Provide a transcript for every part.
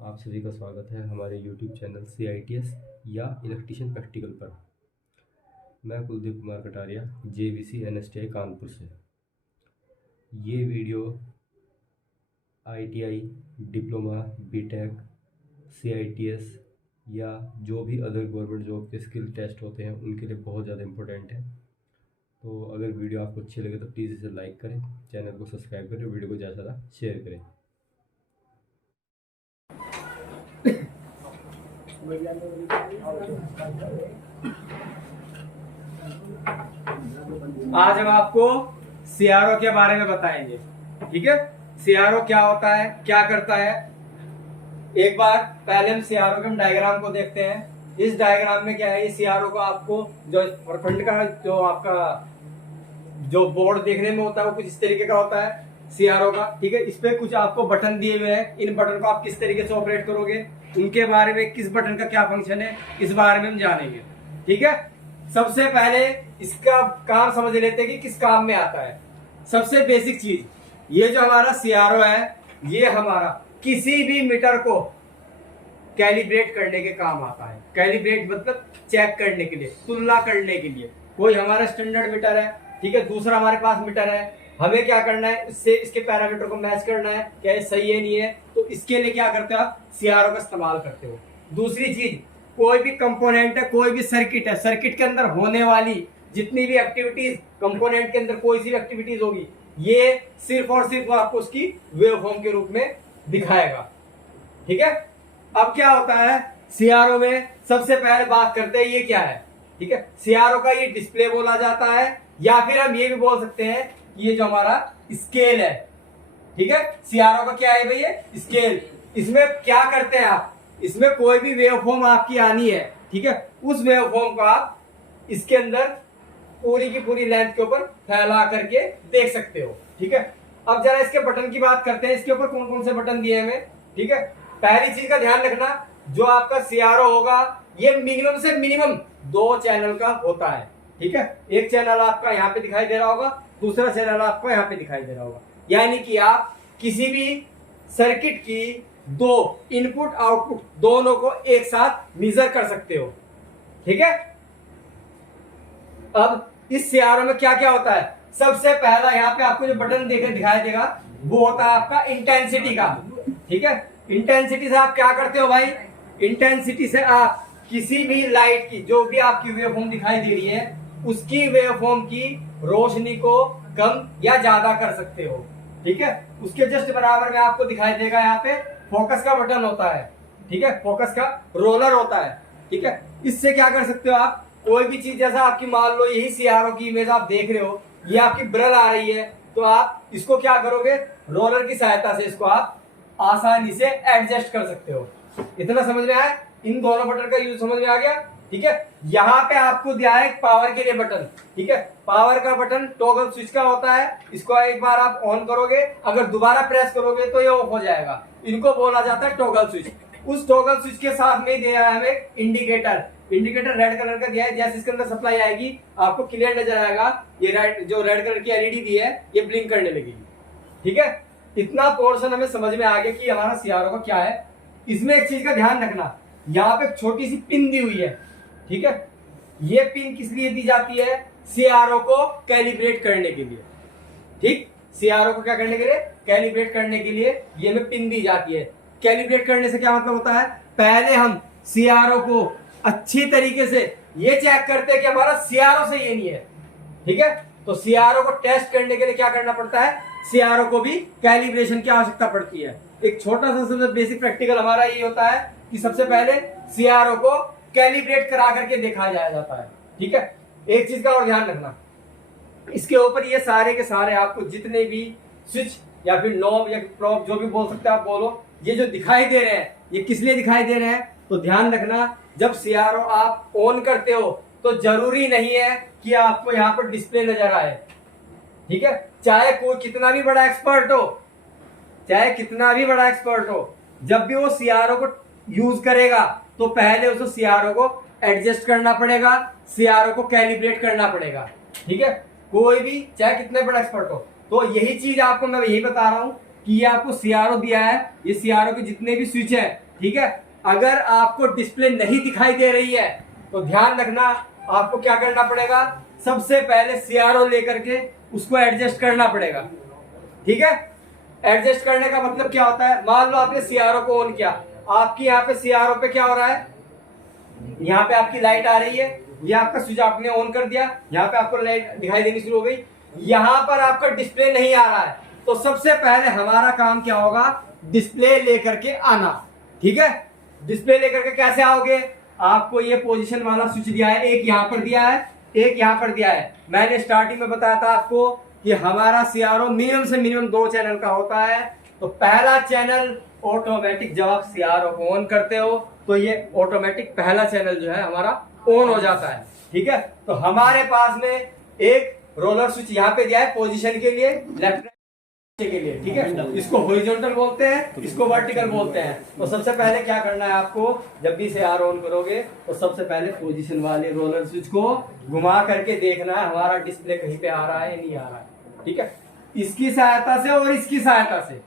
आप सभी का स्वागत है हमारे YouTube चैनल CITS या इलेक्ट्रीशियन प्रैक्टिकल पर। मैं कुलदीप कुमार कटारिया JVC NSTI कानपुर से। ये video ITI, diploma, BTech, CITS या जो भी अदर गवर्नमेंट जॉब के स्किल टेस्ट होते हैं उनके लिए बहुत ज़्यादा इम्पोर्टेंट है। तो अगर वीडियो आपको अच्छी लगे तो प्लीज़ इसे लाइक करें, चैनल को सब्सक्राइब करें, वीडियो को ज़्यादा से ज़्यादा शेयर करें। आज हम आपको सीआरओ के बारे में बताएंगे। ठीक है, सीआरओ क्या होता है, क्या करता है। एक बार पहले हम सीआरओ के हम डायग्राम को देखते हैं। इस डायग्राम में क्या है, ये सीआरओ को आपको जो फ्रंट का जो आपका जो बोर्ड देखने में होता है वो कुछ इस तरीके का होता है सीआरओ का। ठीक है, इस पे कुछ आपको बटन दिए हुए हैं। इन बटन को आप किस तरीके से ऑपरेट करोगे, उनके बारे में, किस बटन का क्या फंक्शन है, इस बारे में हम जानेंगे। ठीक है, सबसे पहले इसका काम समझ लेते हैं कि किस काम में आता है। सबसे बेसिक चीज, ये जो हमारा सीआरओ है, ये हमारा किसी भी मीटर को कैलिब्रेट करने के काम आता है। कैलिब्रेट मतलब चेक करने के लिए, तुलना करने के लिए। कोई हमारा स्टैंडर्ड मीटर है, ठीक है, दूसरा हमारे पास मीटर है, हमें क्या करना है, इससे इसके पैरामीटर को मैच करना है, क्या ये सही है नहीं है, तो इसके लिए क्या करते हो आप, सीआरओ का इस्तेमाल करते हो। दूसरी चीज, कोई भी कंपोनेंट है, कोई भी सर्किट है, सर्किट के अंदर होने वाली जितनी भी एक्टिविटीज, कंपोनेंट के अंदर कोई सी भी एक्टिविटीज होगी, ये सिर्फ और सिर्फ आपको उसकी वेवफॉर्म के रूप में दिखाएगा। ठीक है, अब क्या होता है सीआरओ में, सबसे पहले बात करते हैं ये क्या है। ठीक है, सीआरओ का ये डिस्प्ले बोला जाता है, या फिर हम ये भी बोल सकते हैं ये जो हमारा स्केल है। ठीक है, सीआरओ का क्या है भाई, ये स्केल। इसमें क्या करते हैं आप, इसमें कोई भी वेवफॉर्म आपकी आनी है, ठीक है, उस वेवफॉर्म को आप इसके अंदर पूरी की पूरी लेंथ के ऊपर फैला करके देख सकते हो। ठीक है, अब जरा इसके बटन की बात करते हैं, इसके ऊपर कौन कौन से बटन दिए हमें। ठीक है, पहली चीज का ध्यान रखना, जो आपका सीआरओ होगा ये मिनिमम से मिनिमम 2 चैनल का होता है। ठीक है, एक चैनल आपका यहाँ पे दिखाई दे रहा होगा, दूसरा चैनल आपको यहाँ पे दिखाई दे रहा होगा। यानी कि आप किसी भी सर्किट की 2 इनपुट आउटपुट दोनों को एक साथ मेजर कर सकते हो। ठीक है, अब इस सीआरओ में क्या क्या होता है, सबसे पहला यहाँ पे आपको जो बटन दिखाई देगा वो होता है आपका इंटेंसिटी का। ठीक है, इंटेंसिटी से आप क्या करते हो भाई, इंटेंसिटी से आप किसी भी लाइट की जो भी आपकी वेवफॉर्म दिखाई दे रही है उसकी वेवफॉर्म की रोशनी को कम या ज्यादा कर सकते हो। ठीक है, उसके जस्ट बराबर में आपको दिखाई देगा यहाँ पे फोकस का बटन होता है। ठीक है, फोकस का रोलर होता है। ठीक है, इससे क्या कर सकते हो आप, कोई भी चीज, जैसा आपकी मान लो यही सीआरओ की इमेज आप देख रहे हो, ये आपकी ब्रल आ रही है, तो आप इसको क्या करोगे, रोलर की सहायता से इसको आप आसानी से एडजस्ट कर सकते हो। इतना समझ में आया, इन दोनों बटन का यूज समझ में आ गया। ठीक है, यहाँ पे आपको दिया है पावर के लिए बटन। ठीक है, पावर का बटन टॉगल स्विच का होता है, इसको एक बार आप ऑन करोगे, अगर दोबारा प्रेस करोगे तो ये ऑफ हो जाएगा। इनको बोला जाता है टॉगल स्विच। उस टॉगल स्विच के साथ में दिया है हमें इंडिकेटर। इंडिकेटर रेड कलर का दिया है, जैसे इसके अंदर सप्लाई आएगी आपको क्लियर नजर आएगा, ये रेड जो रेड कलर की एलईडी दी है ये ब्लिंक करने लगेगी। ठीक है, इतना पोर्शन हमें समझ में आ गया कि हमारा सीआरओ का क्या है। इसमें एक चीज का ध्यान रखना, यहाँ पे छोटी सी पिन दी हुई है। ठीक है, ये पिन किस लिए दी जाती है, सीआरओ को कैलिब्रेट करने के लिए। ठीक, सीआरओ को क्या करने के लिए, कैलिब्रेट करने के लिए ये हमें पिन दी जाती है। कैलिब्रेट करने से क्या मतलब होता है, पहले हम सीआरओ को अच्छी तरीके से ये चेक करते हैं कि हमारा सीआरओ सही है नहीं है। ठीक है, तो सीआरओ को टेस्ट करने के लिए क्या करना पड़ता है, सीआरओ को भी कैलिब्रेशन की आवश्यकता पड़ती है। एक छोटा सा सबसे बेसिक प्रैक्टिकल हमारा ये होता है कि सबसे पहले सीआरओ को कैलिब्रेट करा करके देखा जाता है। ठीक है, एक चीज का और ध्यान रखना, इसके ऊपर ये सारे के सारे आपको जितने भी स्विच या फिर नॉब या प्रॉब जो भी बोल सकते हैं आप बोलो, ये जो दिखाई दे रहे हैं ये किस लिए दिखाई दे रहे हैं, तो ध्यान रखना, जब सीआरओ आप ऑन करते हो तो जरूरी नहीं है कि आपको यहाँ पर डिस्प्ले नजर आए। ठीक है, चाहे कोई कितना भी बड़ा एक्सपर्ट हो, चाहे कितना भी बड़ा एक्सपर्ट हो, जब भी वो सीआरओ को यूज करेगा तो पहले उसको सीआरओ को एडजस्ट करना पड़ेगा, सीआरओ को कैलिब्रेट करना पड़ेगा। ठीक है, कोई भी चाहे कितने बड़ा एक्सपर्ट हो, तो यही चीज आपको मैं यही बता रहा हूं कि ये आपको सीआरओ दिया है, ये सीआरओ के जितने भी स्विच है, ठीक है, अगर आपको डिस्प्ले नहीं दिखाई दे रही है तो ध्यान रखना आपको क्या करना पड़ेगा, सबसे पहले सीआरओ लेकर के उसको एडजस्ट करना पड़ेगा। ठीक है, एडजस्ट करने का मतलब क्या होता है, मान लो आपने सीआरओ को ऑन किया, आपकी यहाँ पे सीआरओ पे क्या हो रहा है, यहाँ पे आपकी लाइट आ रही है, ये आपका स्विच आपने ऑन कर दिया, यहाँ पे आपको लाइट दिखाई देनी शुरू हो गई, यहाँ पर आपका डिस्प्ले नहीं आ रहा है, तो सबसे पहले हमारा काम क्या होगा, डिस्प्ले लेकर के आना। ठीक है, डिस्प्ले लेकर के कैसे आओगे, आपको ये पोजीशन वाला स्विच दिया है, एक यहाँ पर दिया है, एक यहाँ पर दिया है। मैंने स्टार्टिंग में बताया था आपको कि हमारा सीआरओ मिनिमम से मिनिमम 2 चैनल का होता है। तो पहला चैनल ऑटोमेटिक, जब आप सीआरओ को ऑन करते हो तो ये ऑटोमेटिक पहला चैनल जो है हमारा ऑन हो जाता है। ठीक है, तो हमारे पास में एक रोलर स्विच यहाँ पे दिया है पोजीशन के लिए, लेफ्ट के लिए। ठीक है, इसको हॉरिजॉन्टल बोलते हैं, इसको वर्टिकल बोलते हैं। तो सबसे पहले क्या करना है आपको, जब भी सीआरओ ऑन करोगे तो सबसे पहले पोजीशन वाले रोलर स्विच को घुमा करके देखना है हमारा डिस्प्ले कहीं पे आ रहा है या नहीं आ रहा है। ठीक है, इसकी सहायता से और इसकी सहायता से,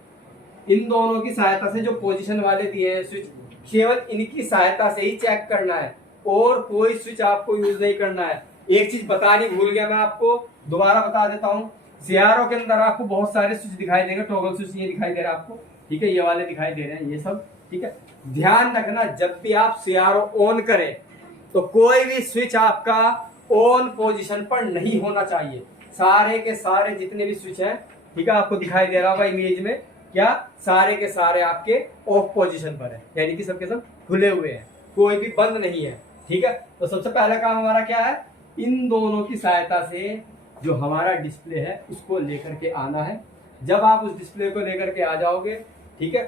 इन दोनों की सहायता से, जो पोजीशन वाले दिए हैं स्विच, केवल इनकी सहायता से ही चेक करना है, और कोई स्विच आपको यूज नहीं करना है। एक चीज बतानी भूल गया मैं आपको, दोबारा बता देता हूँ। सीआरओ के अंदर आपको बहुत सारे स्विच दिखाई देंगे, टॉगल स्विच ये दिखाई दे रहा है आपको, ठीक है, ये वाले दिखाई दे रहे हैं, ये सब। ठीक है, ध्यान रखना जब भी आप सीआरओ ऑन करें तो कोई भी स्विच आपका ऑन पोजीशन पर नहीं होना चाहिए। सारे के सारे जितने भी स्विच हैं, ठीक है, आपको दिखाई दे रहा होगा इमेज में, क्या सारे के सारे आपके ऑफ पोजीशन पर है, यानी कि सबके सब खुले हुए हैं, कोई भी बंद नहीं है। ठीक है, तो सबसे पहला काम हमारा क्या है, इन दोनों की सहायता से जो हमारा डिस्प्ले है उसको लेकर के आना है। जब आप उस डिस्प्ले को लेकर के आ जाओगे, ठीक है,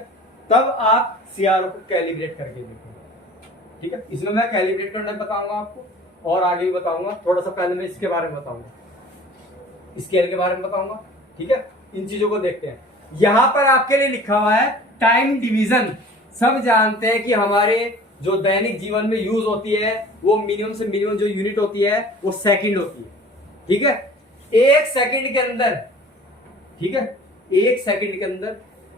तब आप सीआरओ को कैलिब्रेट करके देखोगे। ठीक है, इसमें मैं कैलिब्रेट करना बताऊंगा आपको और आगे भी बताऊंगा। थोड़ा सा पहले मैं इसके बारे में बताऊंगा, स्केल के बारे में बताऊंगा। ठीक है, इन चीजों को देखते हैं। यहां पर आपके लिए लिखा हुआ है टाइम डिवीजन। सब जानते हैं कि हमारे जो दैनिक जीवन में यूज होती है वो मिनिमम से मिनिमम जो यूनिट होती है वो सेकंड होती है। ठीक है, एक सेकंड के अंदर, ठीक है, एक सेकंड के अंदर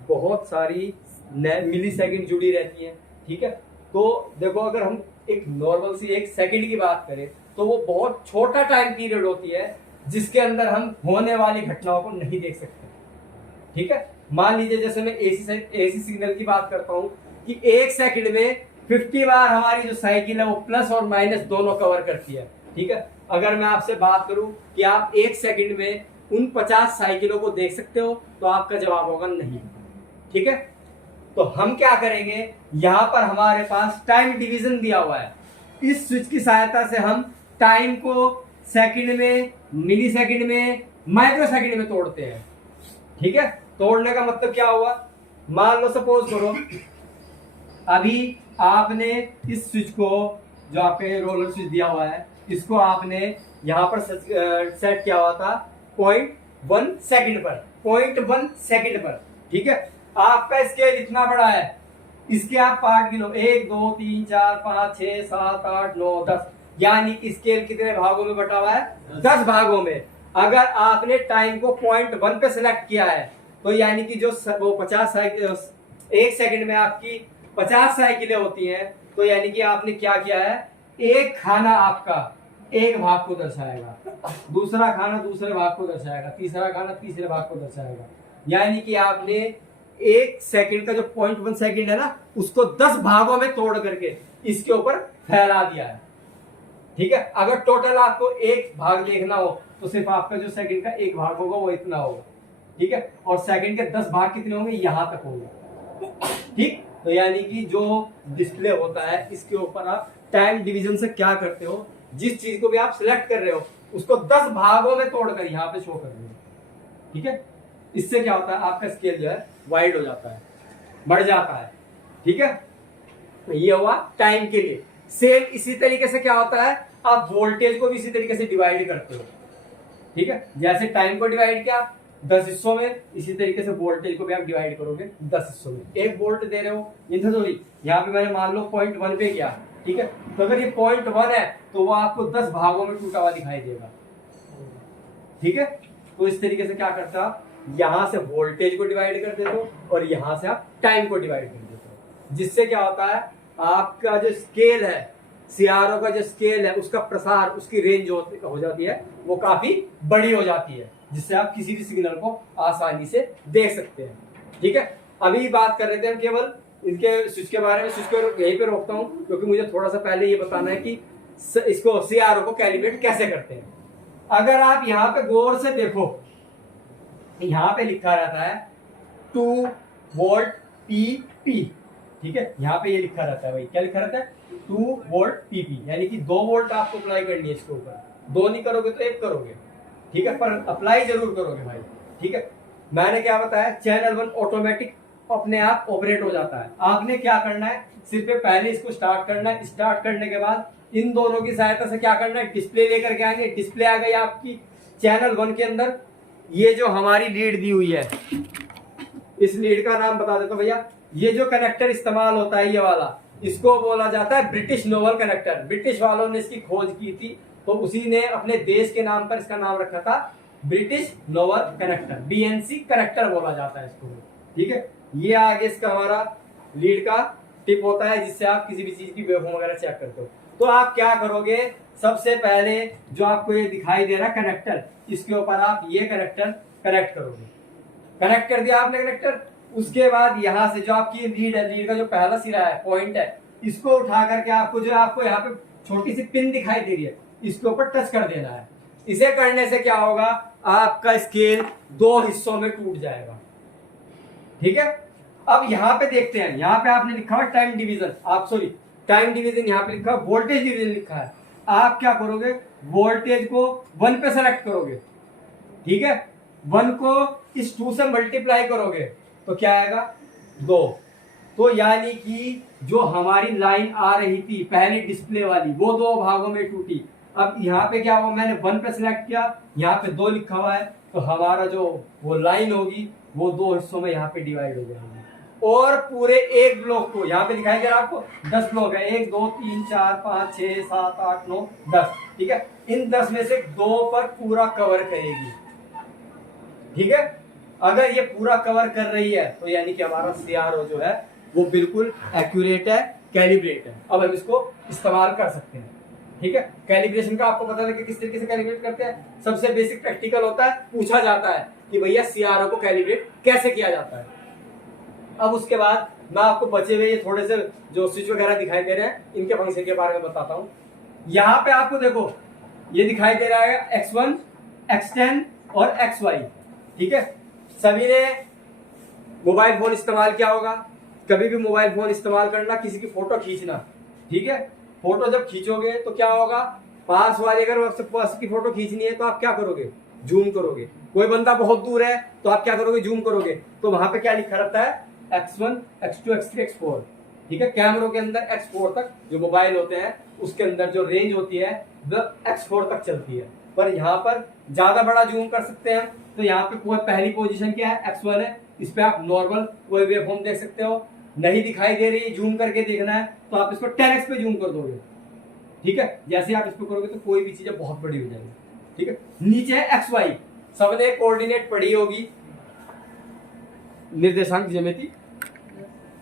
बहुत सारी मिली सेकंड जुड़ी रहती है। ठीक है, तो देखो अगर हम एक नॉर्मल सी एक सेकंड की बात करें तो वो बहुत छोटा टाइम पीरियड होती है जिसके अंदर हम होने वाली घटनाओं को नहीं देख सकते। ठीक है, मान लीजिए जैसे मैं एसी सिग्नल की बात करता हूं कि एक सेकंड में 50 बार हमारी जो साइकिल है वो प्लस और माइनस दोनों कवर करती है। ठीक है, अगर मैं आपसे बात करूं कि आप एक सेकंड में उन 50 साइकिलों को देख सकते हो तो आपका जवाब होगा नहीं। ठीक है, तो हम क्या करेंगे, यहां पर हमारे पास टाइम डिवीजन दिया हुआ है, इस स्विच की सहायता से हम टाइम को सेकंड में, मिली सेकंड में, माइक्रो सेकंड में तोड़ते हैं। ठीक है, तोड़ने का मतलब क्या हुआ, मान लो सपोज करो अभी आपने इस स्विच को, जो आपके रोलर स्विच दिया हुआ है, इसको आपने यहां पर सेट किया हुआ था 0.1 सेकंड पर, 0.1 सेकंड पर। ठीक है, आपका स्केल इतना बड़ा है, इसके आप पार्ट गिनो, 1 2 3 4 5 6 7 8 9 10, यानी स्केल कितने भागों में बटा हुआ है, 10 भागों में। अगर आपने टाइम को 0.1 पे सिलेक्ट किया है तो यानी कि जो वो 50 साइकिल, एक सेकंड में आपकी 50 साइकिलें होती हैं, तो यानी कि आपने क्या किया है, एक खाना आपका एक भाग को दर्शाएगा, दूसरा खाना दूसरे भाग को दर्शाएगा, तीसरा खाना तीसरे भाग को दर्शाएगा, यानी कि आपने एक सेकंड का जो 0.1 सेकंड है ना, उसको 10 भागों में तोड़ करके इसके ऊपर फैला दिया है। ठीक है, अगर टोटल आपको एक भाग देखना हो तो सिर्फ आपका जो सेकंड का एक भाग होगा वो इतना होगा। ठीक है, और सेकंड के 10 भाग कितने होंगे, यहां तक होंगे। ठीक, तो यानी कि जो डिस्प्ले होता है इसके ऊपर आप टाइम डिवीजन से क्या करते हो, जिस चीज को भी आप सिलेक्ट कर रहे हो उसको 10 भागों में तोड़कर यहाँ पे शो कर रहे हो। ठीक है, इससे क्या होता है, आपका स्केल जो है वाइड हो जाता है, बढ़ जाता है। ठीक है, ये हुआ टाइम के लिए। सेम इसी तरीके से क्या होता है, आप वोल्टेज को भी इसी तरीके से डिवाइड करते हो। ठीक है, जैसे टाइम को डिवाइड किया 10 हिस्सों में, इसी तरीके से वोल्टेज को भी आप डिवाइड करोगे 10 हिस्सों में। 1 वोल्ट दे रहे हो, यहाँ पे मैंने मान लो 0.1 पे किया। ठीक है, तो अगर ये 0.1 है तो वो आपको 10 भागों में टूटा हुआ दिखाई देगा। ठीक है, तो इस तरीके से क्या करता है, यहां से वोल्टेज को डिवाइड कर देते हो और यहां से आप टाइम को डिवाइड कर देते हो, जिससे क्या होता है आपका जो स्केल है, सीआरओ का जो स्केल है, उसका प्रसार, उसकी रेंज हो जाती है वो काफी बड़ी हो जाती है, जिससे आप किसी भी सिग्नल को आसानी से देख सकते हैं। ठीक है, अभी बात कर रहे थे हम केवल इनके स्विच के बारे में। स्विच को यहीं पे रोकता हूँ क्योंकि मुझे थोड़ा सा पहले ये बताना है कि इसको सीआरओ को कैलिब्रेट कैसे करते हैं। अगर आप यहाँ पे गौर से देखो, यहाँ पे लिखा रहता है 2 वोल्ट PP। ठीक है, यहाँ पे ये लिखा रहता है भाई, क्या लिखा रहता है 2 वोल्ट PP, यानी कि 2 वोल्ट आपको अप्लाई करनी है इसके ऊपर। 2 नहीं करोगे तो 1 करोगे, ठीक है, पर अप्लाई जरूर करोगे भाई। ठीक है, मैंने क्या बताया, चैनल 1 ऑटोमेटिक अपने आप ऑपरेट हो जाता है। आपने क्या करना है, सिर्फ पहले इसको स्टार्ट करना है। स्टार्ट करने के बाद इन दोनों की सहायता से क्या करना है, डिस्प्ले लेकर के आएंगे। डिस्प्ले आ गई आपकी चैनल 1 के अंदर। ये जो हमारी लीड दी हुई है, इस लीड का नाम बता देता हूं भैया। ये जो कनेक्टर इस्तेमाल होता है ये वाला, इसको बोला जाता है ब्रिटिश नोवल कनेक्टर। ब्रिटिश वालों ने इसकी खोज की थी तो उसी ने अपने देश के नाम पर इसका नाम रखा था British novel connector, BNC connector बोला जाता है इसको। ठीक है, ये आगे इसका हमारा लीड का टिप होता है जिससे आप किसी भी चीज की वेवफॉर्म वगैरह चेक करते हो। तो आप क्या करोगे, सबसे पहले जो आपको ये दिखाई दे रहा है कनेक्टर, इसके ऊपर आप ये कनेक्टर कनेक्ट करोगे। कनेक्ट कर दिया आपने कनेक्टर, उसके बाद यहां से जो आपकी लीड है, लीड का जो पहला सिरा है, पॉइंट है, इसको उठा करके आपको जो आपको यहाँ पे छोटी सी पिन दिखाई दे रही है, इसके ऊपर टच कर देना है। इसे करने से क्या होगा, आपका स्केल 2 हिस्सों में टूट जाएगा। ठीक है, अब यहाँ पे देखते हैं, यहाँ पे आपने लिखा हुआ टाइम डिवीजन, टाइम डिवीजन यहाँ पे लिखा है, वोल्टेज डिवीजन लिखा है। आप क्या करोगे, वोल्टेज को 1 पे सेलेक्ट करोगे। ठीक है, 1 को इस 2 से मल्टीप्लाई करोगे तो क्या आएगा 2। तो यानी कि जो हमारी लाइन आ रही थी पहली डिस्प्ले वाली, वो 2 भागों में टूटी। अब यहाँ पे क्या हुआ, मैंने 1 पे सिलेक्ट किया, यहाँ पे 2 लिखा हुआ है, तो हमारा जो वो लाइन होगी वो 2 हिस्सों में यहाँ पे डिवाइड हो जाएगी। और पूरे एक ब्लॉक को यहाँ पे दिखाई दे रहा है आपको, 10 ब्लॉक है, 1 2 3 4 5 6 7 8 9 10। ठीक है, इन 10 में से 2 पर पूरा कवर करेगी। ठीक है, अगर ये पूरा कवर कर रही है तो यानी कि हमारा सीआरओ जो है वो बिल्कुल एक्यूरेट है, कैलिब्रेट है। अब हम इसको इस्तेमाल कर सकते हैं। ठीक है, कैलिब्रेशन का आपको पता लगे किस तरीके से कैलिब्रेट करते हैं। सबसे बेसिक प्रैक्टिकल होता है, पूछा जाता है कि भैया सीआरओ को कैलिब्रेट कैसे किया जाता है। अब उसके बाद मैं आपको बचे हुए ये थोड़े से जो स्विच वगैरह दिखाई दे रहे हैं, इनके फंक्शन के बारे में बताता हूँ। यहाँ पे आपको देखो ये दिखाई दे रहा है X1, X10 और XY। ठीक है, सभी ने मोबाइल फोन इस्तेमाल किया होगा। कभी भी मोबाइल फोन इस्तेमाल करना, किसी की फोटो खींचना। ठीक है, फोटो जब खींचोगे तो क्या होगा, पास वाले अगर आपसे पास की फोटो खींचनी है तो आप क्या करोगे, जूम करोगे। कोई बंदा बहुत दूर है तो आप क्या करोगे, जूम करोगे। तो वहां पे क्या लिखा रहता है, X1, X2, X3, X4। ठीक है, कैमरों के अंदर X4 तक जो मोबाइल होते हैं उसके अंदर जो रेंज होती है वो X4 तक चलती है। पर यहाँ पर ज्यादा बड़ा जूम कर सकते हैं। तो यहाँ पे कोई पहली पोजीशन क्या है, X1 है, इस पे आप नॉर्मल कोई वेवफॉर्म देख सकते हो। नहीं दिखाई दे रही, जूम करके देखना है तो आप इसको 10x पे जूम कर दोगे। ठीक है, जैसे आप इस पे करोगे तो कोई भी चीज बहुत बड़ी हो जाएगी। ठीक है, नीचे है XY, सबने कोऑर्डिनेट पढ़ी होगी, निर्देशांक ज्यामिति।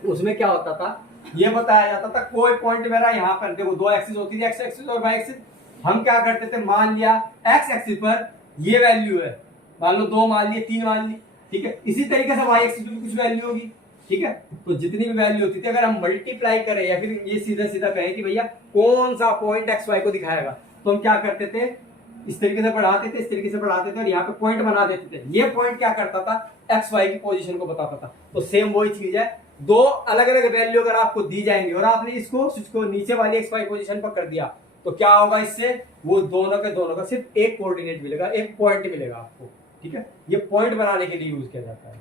उसमें क्या होता था, ये बताया जाता था कोई पॉइंट मेरा यहाँ पर, देखो 2 एक्सिस होती थी, एक्स एक्सिस और वाई एक्सिस। हम क्या करते थे, मान लिया एक्स एक्सिस पर ये वैल्यू है, मान लो 2 मान लिए, 3 मान ली। ठीक है, इसी तरीके से वाई एक्सिस में कुछ वैल्यू होगी। ठीक है, तो जितनी भी वैल्यू होती थी अगर हम मल्टीप्लाई करें या फिर ये सीधा सीधा कहें कि भैया कौन सा पॉइंट एक्स वाई को दिखाएगा, तो हम क्या करते थे, इस तरीके से बढ़ाते थे, इस तरीके से बढ़ाते थे और यहाँ पे पॉइंट बना देते थे। ये पॉइंट क्या करता था, एक्स वाई की पोजीशन को बताता था। तो सेम वही चीज है, 2 अलग अलग वैल्यू अगर आपको दी जाएंगी और आपने इसको स्विच को नीचे वाली एक्स वाई पोजीशन पर कर दिया तो क्या होगा, इससे वो दोनों का सिर्फ एक कोऑर्डिनेट मिलेगा, एक पॉइंट मिलेगा आपको। ठीक है, ये पॉइंट बनाने के लिए यूज किया जाता है।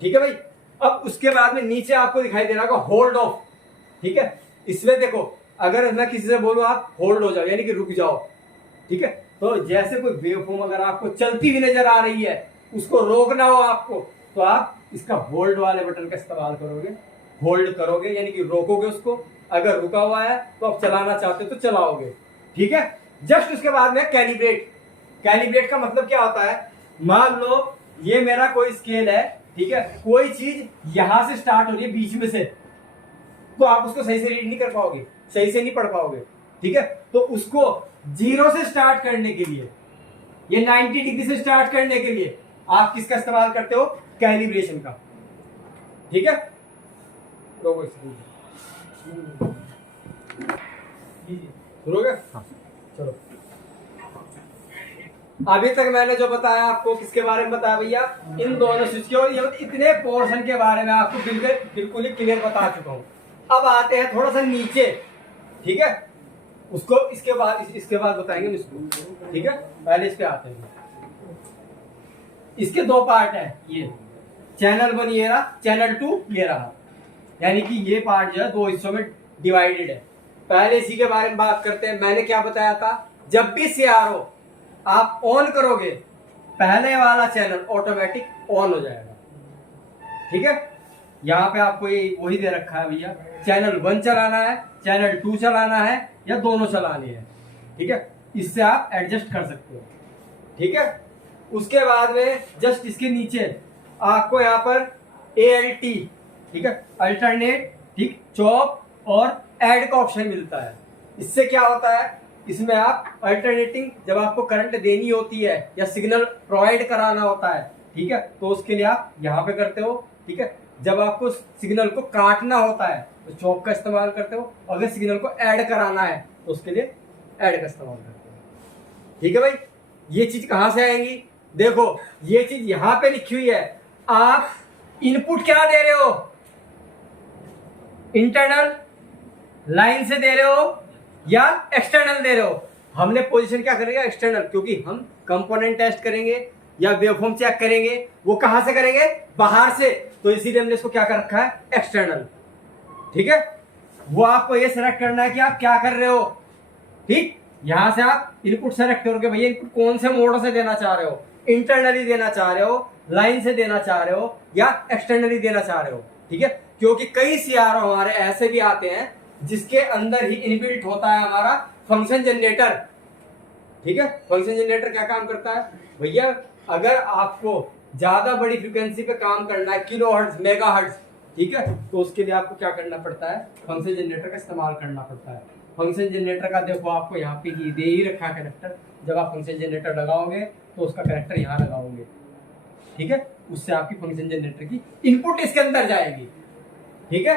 ठीक है भाई, अब उसके बाद में नीचे आपको दिखाई दे रहा होगा होल्ड ऑफ। ठीक है, इसमें देखो अगर मैं किसी से बोलूं आप होल्ड हो जाओ यानी कि रुक जाओ। ठीक है, तो जैसे कोई वेवफॉर्म अगर आपको चलती हुई नजर आ रही है, उसको रोकना हो आपको, तो आप इसका होल्ड वाले बटन का इस्तेमाल करोगे, होल्ड करोगे यानी कि रोकोगे उसको। अगर रुका हुआ है तो आप चलाना चाहते हो तो चलाओगे। ठीक है, जस्ट उसके बाद में कैलिब्रेट। कैलिब्रेट का मतलब क्या होता है, मान लो ये मेरा कोई स्केल है, ठीक है, कोई चीज यहां से स्टार्ट हो रही है बीच में से, तो आप उसको सही से रीड नहीं कर पाओगे, सही से नहीं पढ़ पाओगे, ठीक है। तो उसको 0 से स्टार्ट करने के लिए, ये 90 डिग्री से स्टार्ट करने के लिए आप किसका इस्तेमाल करते हो? कैलिब्रेशन का, ठीक है। सुनोगे? हाँ। चलो, अभी तक मैंने जो बताया आपको किसके बारे में बताया भैया? इन दोनों स्विच के, और ये इतने पोर्शन के बारे में आपको बिल्कुल ही क्लियर बता चुका हूं। अब आते हैं थोड़ा सा नीचे, ठीक है, उसको इसके बाद बताएंगे इसको, ठीक है। पहले इस पे आते हैं। इसके 2 पार्ट है, ये चैनल 1 ये रहा, चैनल 2 ये रहा, यानी कि ये पार्ट जो है 2 हिस्सों में डिवाइडेड है। पहले इसी के बारे में बात करते हैं। मैंने क्या बताया था? जब भी CRO आप ऑन करोगे, पहले वाला चैनल ऑटोमेटिक ऑन हो जाएगा, ठीक है। यहाँ पे आपको ये वही दे रखा है भैया, चैनल 1 चलाना है, चैनल 2 चलाना है, या दोनों चलाने हैं, ठीक है। इससे आप एडजस्ट कर सकते हो, ठीक है। उसके बाद में जस्ट इसके नीचे आपको यहाँ पर ALT, ठीक है, अल्टरनेट, ठीक, चॉप और ऐड का ऑप्शन मिलता है। इससे क्या होता है? इसमें आप अल्टरनेटिंग, जब आपको करंट देनी होती है या सिग्नल प्रोवाइड कराना होता है, ठीक है, तो उसके लिए आप यहाँ पे करते हो, ठीक है। जब आपको सिग्नल को काटना होता है तो चॉप का इस्तेमाल करते हो, अगर सिग्नल को ऐड कराना है तो उसके लिए ऐड का इस्तेमाल करते हो, ठीक है भाई। ये चीज कहां से आएंगी? देखो, ये चीज यहां पे लिखी हुई है। आप इनपुट क्या दे रहे हो? इंटरनल लाइन से दे रहे हो या एक्सटर्नल दे रहे हो? हमने पोजीशन क्या करेंगे? एक्सटर्नल, क्योंकि हम कंपोनेंट टेस्ट करेंगे या वेवफॉर्म चेक करेंगे, वो कहां से करेंगे? बाहर से। तो इसीलिए हमने इसको क्या कर रखा है? एक्सटर्नल, ठीक है। वो आपको ये सेलेक्ट करना है कि आप क्या कर रहे हो, ठीक। यहां से आप इनपुट सेलेक्ट करोगे, भैया इनपुट कौन से मोड से देना चाह रहे हो? इंटरनली देना चाह रहे हो, लाइन से देना चाह रहे हो, या एक्सटर्नली देना चाह रहे हो, ठीक है। क्योंकि कई CRO हमारे ऐसे भी आते हैं जिसके अंदर ही इनबिल्ट होता है हमारा फंक्शन जनरेटर, ठीक है। फंक्शन जनरेटर क्या काम करता है भैया? अगर आपको ज्यादा बड़ी फ्रीक्वेंसी पे काम करना है, किलोहर्ट्ज, मेगाहर्ट्ज, ठीक है, तो उसके लिए आपको क्या करना पड़ता है? फंक्शन जनरेटर का इस्तेमाल करना पड़ता है। फंक्शन जनरेटर का देखो आपको यहाँ पे दे ही रखा है कनेक्टर। जब आप फंक्शन जनरेटर लगाओगे तो उसका कनेक्टर यहाँ लगाओगे, ठीक है। उससे आपकी फंक्शन जनरेटर की इनपुट इसके अंदर जाएगी, ठीक है।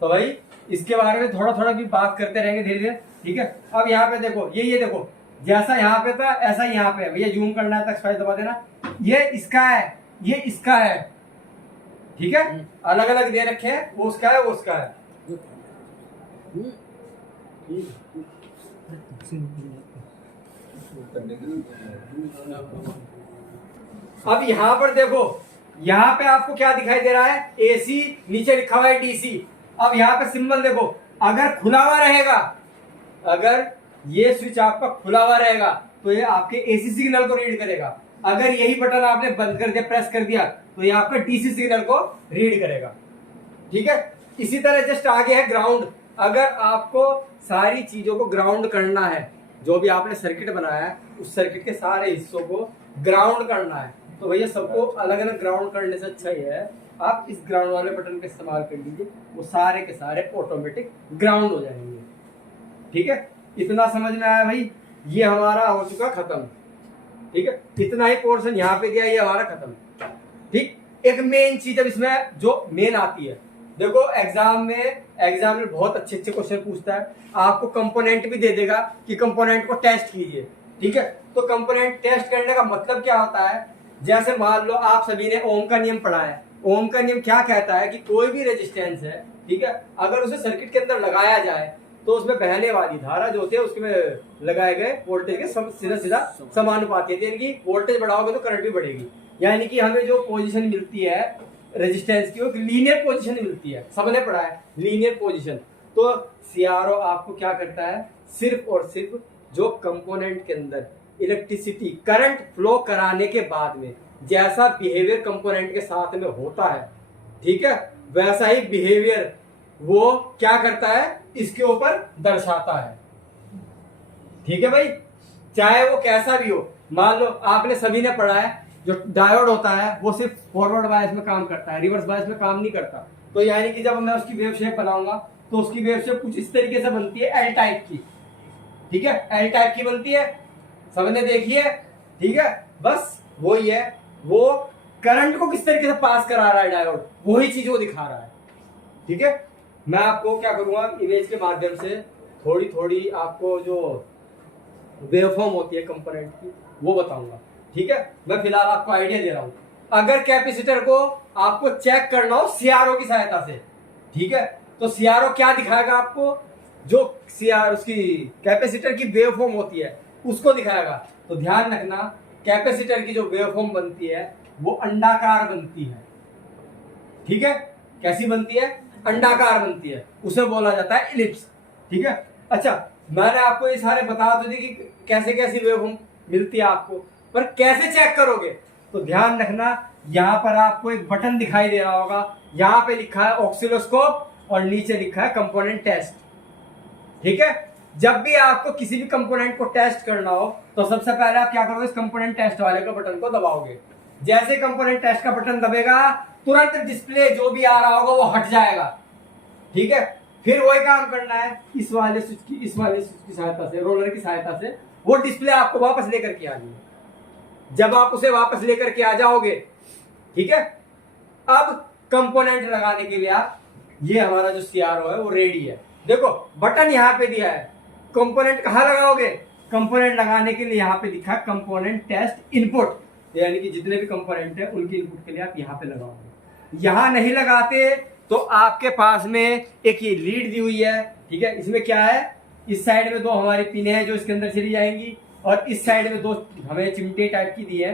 तो भाई इसके बारे में थोड़ा थोड़ा भी बात करते रहेंगे धीरे धीरे, ठीक है। अब यहाँ पे देखो, ये देखो, जैसा यहाँ पे था ऐसा यहाँ पे, भैया जूम करना है तो X5 दबा देना। ये इसका है, ये इसका है, ठीक है। अलग अलग दे रखे हैं, वो उसका है, वो उसका है। अब यहाँ पर देखो, यहाँ पे आपको क्या दिखाई दे रहा है? AC, नीचे लिखा हुआ है DC। अब यहाँ पे सिंबल देखो, अगर खुला हुआ रहेगा, अगर ये स्विच आपका खुला हुआ रहेगा तो ये आपके AC सिग्नल को रीड करेगा। अगर यही बटन आपने बंद कर दिया, प्रेस कर दिया, तो ये आपका DC सिग्नल को रीड करेगा, ठीक है। इसी तरह जस्ट आगे है ग्राउंड। अगर आपको सारी चीजों को ग्राउंड करना है, जो भी आपने सर्किट बनाया है उस सर्किट के सारे हिस्सों को ग्राउंड करना है, तो भैया सबको अलग अलग ग्राउंड करने से अच्छा ही है आप इस ग्राउंड वाले बटन का इस्तेमाल कर लीजिए, वो सारे के सारे ऑटोमेटिक ग्राउंड हो जाएंगे, ठीक है। इतना समझ में आया भाई? ये हमारा हो चुका खत्म, ठीक है। इतना ही पोर्शन यहाँ पे दिया, ये हमारा खत्म, ठीक। एक मेन चीज अब इसमें जो मेन आती है, देखो एग्जाम में बहुत अच्छे अच्छे क्वेश्चन पूछता है, आपको कंपोनेंट भी दे देगा कि कंपोनेंट को टेस्ट कीजिए, ठीक है। तो कंपोनेंट टेस्ट करने का मतलब क्या होता है? जैसे मान लो आप सभी ने ओम का नियम पढ़ा है। ओम का नियम क्या कहता है कि कोई भी रेजिस्टेंस है, ठीक है, अगर उसे सर्किट के अंदर लगाया जाए तो उसमें बहने वाली धारा जो होती है उसमें लगाए गए वोल्टेज के सीधा सीधा समानुपाती है, यानी कि वोल्टेज बढ़ाओगे तो करंट भी बढ़ेगी। यानी कि हमें जो पोजीशन मिलती है रेजिस्टेंस की, वो लीनियर पोजीशन मिलती है, सबने पढ़ा है लीनियर पोजीशन। तो CRO आपको क्या करता है? सिर्फ और सिर्फ जो कंपोनेंट के अंदर इलेक्ट्रिसिटी करंट फ्लो कराने के बाद में जैसा बिहेवियर कंपोनेंट के साथ में होता है, ठीक है, वैसा ही बिहेवियर वो क्या करता है? इसके ऊपर दर्शाता है, ठीक है भाई। चाहे वो कैसा भी हो, मान लो आपने सभी ने पढ़ा है जो डायोड होता है वो सिर्फ फॉरवर्ड बायस में काम करता है, रिवर्स बायस में काम नहीं करता। तो यानी कि जब मैं उसकी वेव शेप बनाऊंगा तो उसकी वेव शेप कुछ इस तरीके से बनती है, एल टाइप की, ठीक है, एल टाइप की बनती है, सबने देखी है, ठीक है। बस वही है, वो करंट को किस तरीके से पास करा रहा है डायोड, वही चीज वो दिखा रहा है, ठीक है। मैं आपको क्या करूंगा, इमेज के माध्यम से थोड़ी थोड़ी आपको जो वेवफॉर्म होती है कंपोनेंट की वो बताऊंगा, ठीक है। मैं फिलहाल आपको आइडिया दे रहा हूं। अगर कैपेसिटर को आपको चेक करना हो सीआरओ की सहायता से, ठीक है, तो सीआरओ क्या दिखाएगा आपको, जो सीआर उसकी कैपेसिटर की वेवफॉर्म होती है उसको दिखाएगा। तो ध्यान रखना, कैपेसिटर की जो वेवफॉर्म बनती है वो अंडाकार बनती है, ठीक है। कैसी बनती है, अंडाकार बनती है, उसे बोला जाता है इलिप्स, ठीक है। अच्छा, मैंने आपको ये सारे बता तो दी कि कैसे कैसी वेवफॉर्म मिलती है आपको, पर कैसे चेक करोगे, तो ध्यान रखना, यहां पर आपको एक बटन दिखाई दे रहा होगा, यहां पे लिखा है ऑक्सिलोस्कोप और नीचे लिखा है कंपोनेंट टेस्ट, ठीक है। जब भी आपको किसी भी कंपोनेंट को टेस्ट करना हो तो सबसे पहले आप क्या करोगे, इस कंपोनेंट टेस्ट वाले का बटन को दबाओगे। जैसे कंपोनेंट टेस्ट का बटन दबेगा तुरंत डिस्प्ले जो भी आ रहा होगा वो हट जाएगा, ठीक है। फिर वही काम करना है, इस वाले स्विच की सहायता से, रोलर की सहायता से वो डिस्प्ले आपको वापस लेकर के आ जाएगी। जब आप उसे वापस लेकर के आ जाओगे, ठीक है, अब कंपोनेंट लगाने के लिए आप, ये हमारा जो सीआरओ है वो रेडी है। देखो बटन यहाँ पे दिया है, कंपोनेंट कहाँ लगाओगे, कंपोनेंट लगाने के लिए यहाँ पे लिखा है कंपोनेंट टेस्ट इनपुट, यानी कि जितने भी कंपोनेंट है उनके इनपुट के लिए आप यहाँ पे लगाओगे। यहाँ नहीं लगाते तो आपके पास में एक ये लीड दी हुई है, ठीक है। इसमें क्या है, इस साइड में दो हमारी पिन है जो इसके अंदर चली जाएंगी, और इस साइड में दो हमें चिमटे टाइप की दी है,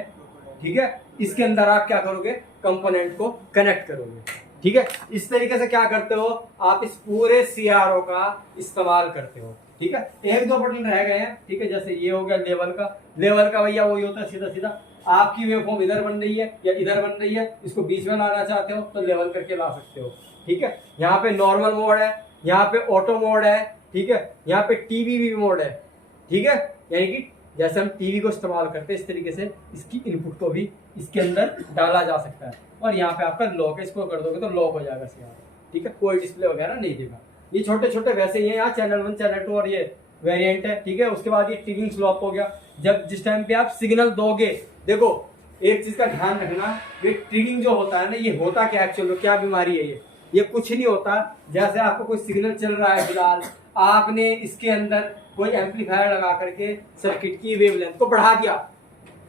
ठीक है। इसके अंदर आप क्या करोगे, कंपोनेंट को कनेक्ट करोगे, ठीक है। इस तरीके से क्या करते हो आप, इस पूरे सीआरओ का इस्तेमाल करते हो, ठीक है। एक दो बटन रह गए हैं, ठीक है, जैसे ये हो गया लेवल का भैया वही होता है, सीधा सीधा आपकी वेवफॉर्म इधर बन रही है या इधर बन रही है, इसको बीच में लाना चाहते हो तो लेवल करके ला सकते हो, ठीक है। यहाँ पे नॉर्मल मोड है, यहाँ पे ऑटो मोड है, ठीक है, यहाँ पे टीवी मोड है, ठीक है। यानी कि जैसे हम टीवी को इस्तेमाल करते हैं इस तरीके से इसकी इनपुट को भी इसके अंदर डाला जा सकता है। और यहाँ पे आपका लॉक है, इसको कर दोगे तो लॉक हो जाएगा सीआर, ठीक है, कोई डिस्प्ले वगैरह नहीं देगा। ये छोटे छोटे वैसे ही है, यहाँ चैनल 1 चैनल 2 और ये वेरिएंट है, ठीक है। उसके बाद ये ट्रिगिंग स्लॉप हो गया, जब जिस टाइम पे आप सिग्नल दोगे, देखो एक चीज का ध्यान रखना, ये ट्रिगिंग जो होता है ना, ये होता क्या एक्चुअली, क्या बीमारी है ये कुछ नहीं होता। जैसे आपको कोई सिग्नल चल रहा है फिलहाल, आपने इसके अंदर कोई एम्पलीफायर लगा करके सर्किट की वेवलेंथ को बढ़ा दिया,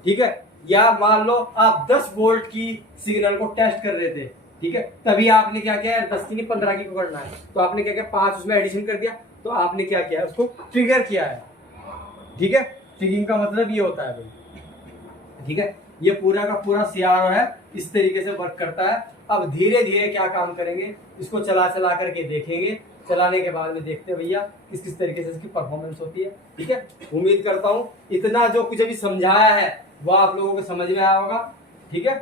ठीक है, या मान लो आप 10 वोल्ट की सिग्नल को टेस्ट कर रहे थे, ठीक है, तभी आपने क्या किया, 10 की नहीं 15 की को करना है, तो आपने क्या किया, 5 उसमें एडिशन कर दिया, तो आपने क्या किया, उसको ट्रिगर किया है, ठीक है। ट्रिगिंग का मतलब ये होता है भाई, ठीक है। ये पूरा का पूरा सीआरओ है, इस तरीके से वर्क करता है। अब धीरे धीरे क्या काम करेंगे, इसको चला करके देखेंगे, चलाने के बाद में देखते हैं भैया किस किस तरीके से इसकी परफॉर्मेंस होती है, ठीक है। उम्मीद करता हूँ इतना जो कुछ अभी समझाया है वो आप लोगों को समझ में आया होगा, ठीक है।